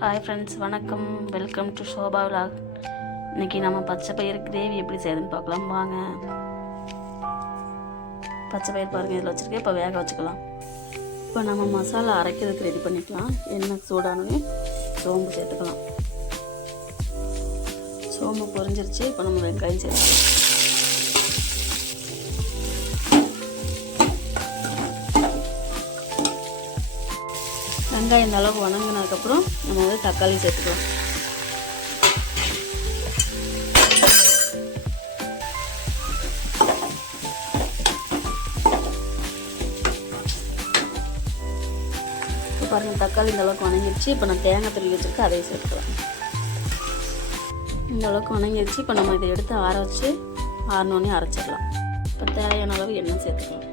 Hi friends வணக்கம். Welcome to Shobha vlog இன்னைக்கு நம்ம பச்சை பயிர் கிரேவி எப்படி செய்யுதுன்னு பார்க்கலாம். வாங்க. பச்சை பயிர் பாருங்கள் இதில் வச்சுருக்கேன். இப்போ வேக வச்சுக்கலாம். இப்போ நம்ம மசாலா அரைக்கிறதுக்கு ரெடி பண்ணிக்கலாம். எண்ணெய் சூடானே சோம்பு சேர்த்துக்கலாம். சோம்பு பொரிஞ்சிருச்சு. இப்போ நம்ம வெங்காயம் சேர்த்துக்கலாம். வெங்காயம் இந்த அளவுக்கு வணங்கினதுக்கப்புறம் நம்ம வந்து தக்காளி சேர்த்துக்கலாம். இப்போ பாருங்கள் தக்காளி இந்த அளவுக்கு வணங்கிடுச்சு. இப்போ நான் தேங்காய் துருவி வச்சுருக்கேன் அதையும் சேர்த்துக்கலாம். இந்த அளவுக்கு வணங்கிடுச்சு. இப்போ நம்ம இதை எடுத்து ஆற வச்சு ஆறினோடனே அரைச்சிடலாம். இப்போ தேவையான அளவு எண்ணெய் சேர்த்துக்கலாம்.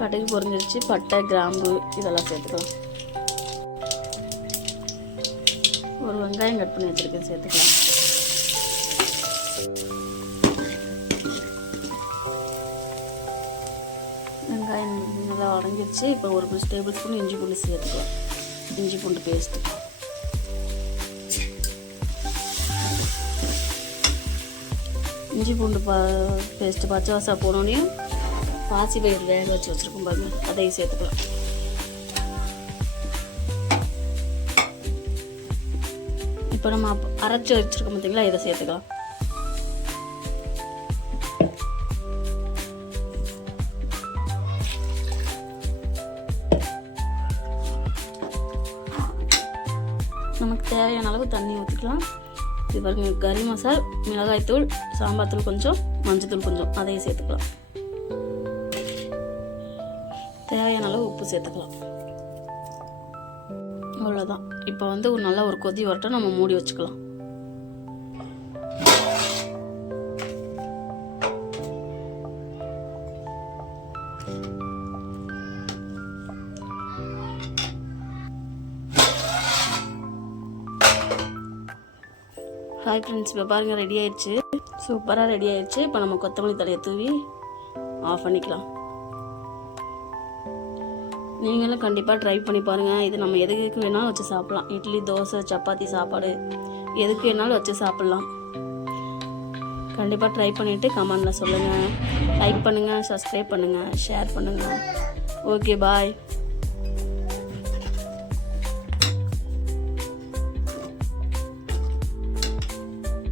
கடுகு பொரிஞ்சிருச்சு பட்டை கிராம்பு இதெல்லாம் சேர்த்துக்கலாம். ஒரு வெங்காயம் கட் பண்ணி வச்சுருக்கேன் சேர்த்துக்கலாம். வெங்காயம் நல்லா உடஞ்சிருச்சு இப்போ ஒரு டேபிள் ஸ்பூன் இஞ்சி பூண்டு சேர்த்துக்கலாம். இஞ்சி பூண்டு பேஸ்ட்டு இஞ்சி பூண்டு பா பேஸ்ட்டு பச்சை வாசா போனோடனையும் பாசி பயிர் வேக வச்சு வச்சுருக்கோம் பாருங்க. அதையும் சேர்த்துக்கலாம். இப்போ நம்ம அரைச்சி வச்சுருக்கோம் பார்த்தீங்களா இதை சேர்த்துக்கலாம். நமக்கு தேவையான அளவு தண்ணி ஊற்றிக்கலாம் இது பாருங்க கறி மசால் மிளகாய்த்தூள் சாம்பார் தூள் கொஞ்சம் மஞ்சத்தூள் கொஞ்சம் அதையும் சேர்த்துக்கலாம். தேவையான அளவு உப்பு சேர்த்துக்கலாம். அவ்வளோதான் இப்போ வந்து ஒரு நல்ல ஒரு கொதி வரட்டும் நம்ம மூடி வச்சுக்கலாம். ஹாய் ஃப்ரெண்ட்ஸ் இப்போ பாருங்கள் ரெடி ஆயிடுச்சு. சூப்பராக ரெடி ஆயிடுச்சு. இப்போ நம்ம கொத்தமல்லி தலையை தூவி ஆஃப் பண்ணிக்கலாம். நீங்களும் கண்டிப்பாக ட்ரை பண்ணி பாருங்கள் இது நம்ம எதுக்கு வேணாலும் வச்சு சாப்பிட்லாம். இட்லி தோசை சப்பாத்தி சாப்பாடு. எதுக்கு வேணாலும் வச்சு சாப்பிட்லாம். கண்டிப்பாக ட்ரை பண்ணிவிட்டு கமெண்டில் சொல்லுங்கள் லைக் பண்ணுங்கள் சப்ஸ்கிரைப் பண்ணுங்கள் ஷேர் பண்ணுங்கள் ஓகே பாய்